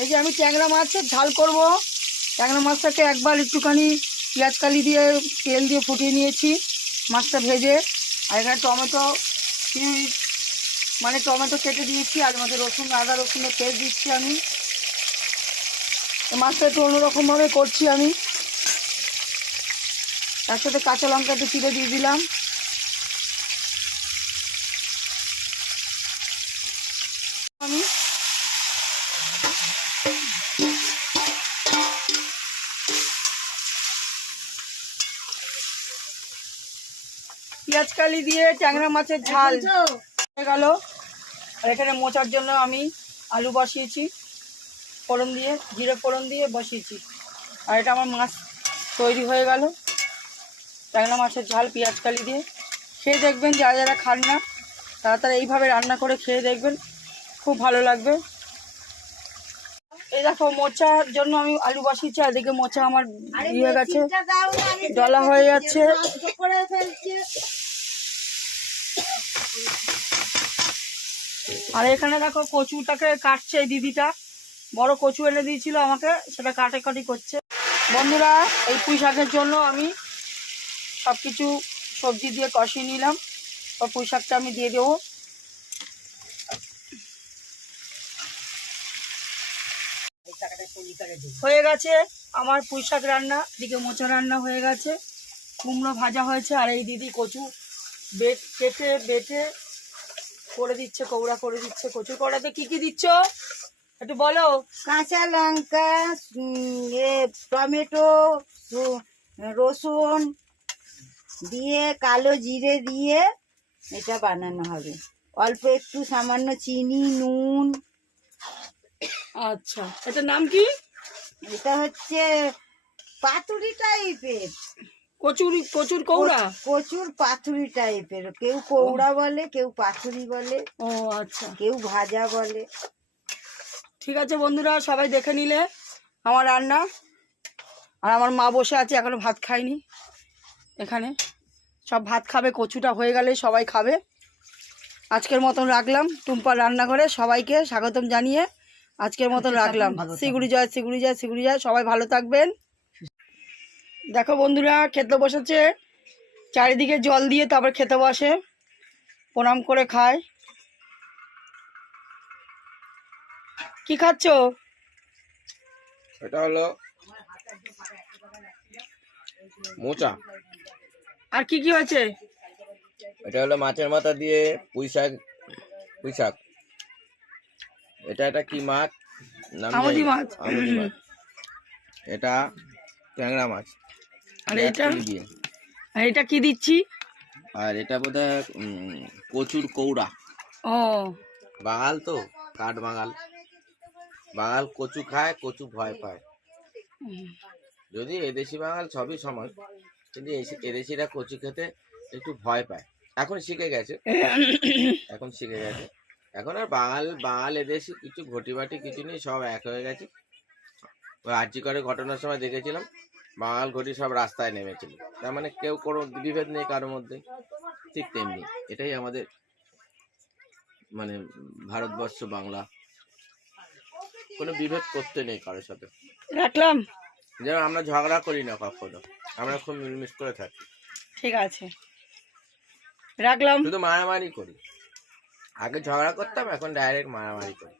এই যে আমি ট্যাংরা মাছের ঝাল করব। ট্যাংরা মাছটাকে একবার একটুখানি পেঁয়াজ কালি দিয়ে তেল দিয়ে ফুটিয়ে নিয়েছি মাছটা ভেজে। আর এখানে টমেটো টমেটো কেটে দিয়েছি, আর মধ্যে রসুন আদা রসুনের পেস্ট দিচ্ছি আমি। মাছটা একটু অন্যরকমভাবে করছি আমি। তার সাথে কাঁচা লঙ্কা একটু চিড়ে দিয়ে দিলাম। আমি পেঁয়াজ কালি দিয়ে ট্যাংরা মাছের ঝাল হয়ে গেল। আর এখানে মোচার জন্য আমি আলু বসিয়েছি ফোড়ন দিয়ে, জিরে ফোড়ন দিয়ে বসিয়েছি। আর এটা আমার মাছ তৈরি হয়ে গেল, ট্যাংরা মাছের ঝাল পেঁয়াজ কালি দিয়ে। খেয়ে দেখবেন, যারা যারা খান না তারা তারা এইভাবে রান্না করে খেয়ে দেখবেন, খুব ভালো লাগবে। এই দেখো মোচার জন্য আমি আলু বসিয়েছি, আর এদিকে মোচা আমার হয়ে গেছে, ডলা হয়ে যাচ্ছে। আর এখানে দেখো কচুটাকে কাটছে এই দিদিটা, বড় কচু এনে দিয়েছিল আমাকে, সেটা কাটাকাটি করছে। বন্ধুরা, এই পুঁই শাকের জন্য আমি সব কিছু সবজি দিয়ে কষিয়ে নিলাম। আর পুঁই শাকটা আমি দিয়ে দেবো। হয়ে গেছে আমার পুঁই শাক রান্না, দিকে মোচা রান্না হয়ে গেছে, কুমড়ো ভাজা হয়েছে। আর এই দিদি কচু বেটে করে দিচ্ছে, কৌড়া করে দিচ্ছে। কচুর কৌড়াতে কি কি দিচ্ছ একটু বলো। কাঁচা লঙ্কা, টমেটো, রসুন দিয়ে কালো জিরে দিয়ে এটা বানানো হবে। অল্প একটু সামান্য চিনি, নুন। আচ্ছা, এটার নাম কি? এটা হচ্ছে পাতুরি টাইপের, কচুর কৌড়া। কচুর পাতুরি টাইপের, কেউ কৌড়া বলে, কেউ পাতুরি বলে, ও আচ্ছা, কেউ ভাজা বলে। ঠিক আছে বন্ধুরা, সবাই দেখে নিলে আমার রান্না। আর আমার মা বসে আছে, এখনো ভাত খায়নি। এখানে সব ভাত খাবে, কচুটা হয়ে গেলে সবাই খাবে। আজকের মতন রাখলাম টুম্পার রান্নাঘরে, সবাইকে স্বাগতম জানিয়ে আজকের মতন রাখলাম। শিগুড়ি জয়, শিগুড়ি জয়, শিগুড়ি জয়। সবাই ভালো থাকবেন। দেখো বন্ধুরা, খেতে বসেছে, চারিদিকে জল দিয়ে তারপর খেতে বসে, প্রণাম করে খায়। কি খাচ্ছ? এটা হলো মোচা। আর কি কি হয়েছে? এটা হলো মাছের মাথা দিয়ে পুঁই শাক। এটা কি মাছ? নাম জানি আমুদি না। মাছ। আমুদি মাছ। এটা ট্যাংরা মাছ। আর এটা দিয়ে। আর এটা কি দিচ্ছি? আর এটা বোধহয় কচুর কৌড়া। ও, বাঙাল তো, কাঠ বাঙাল। বাঙাল কচু খায়, কচু ভয় পায়। যদি এদেশি বাঙাল সবই সমান, কিন্তু এদেশিরা কচু খেতে একটু ভয় পায়। এখন শিখে গেছে। এখন আর বাঙাল এদেশি কিছু ঘটিবাটি কিছু নেই, সব এক হয়ে গেছে। ওই আর্যিকরের ঘটনার সময় দেখেছিলাম, বাঙাল ঘটি সব রাস্তায় নেমেছিল। তার মানে কেউ কোনো বিভেদ নেই কারোর মধ্যে। ঠিক তেমনি এটাই আমাদের মানে ভারতবর্ষ, বাংলা, কোনো বিভেদ করতে নেই কারোর সাথে। রাখলাম। যেমন আমরা ঝগড়া করি না কখনো, আমরা খুব মিলমিশ করে থাকি। ঠিক আছে, রাখলাম। শুধু মারামারি করি। আগে ঝগড়া করতাম, এখন ডাইরেক্ট মারামারি করি।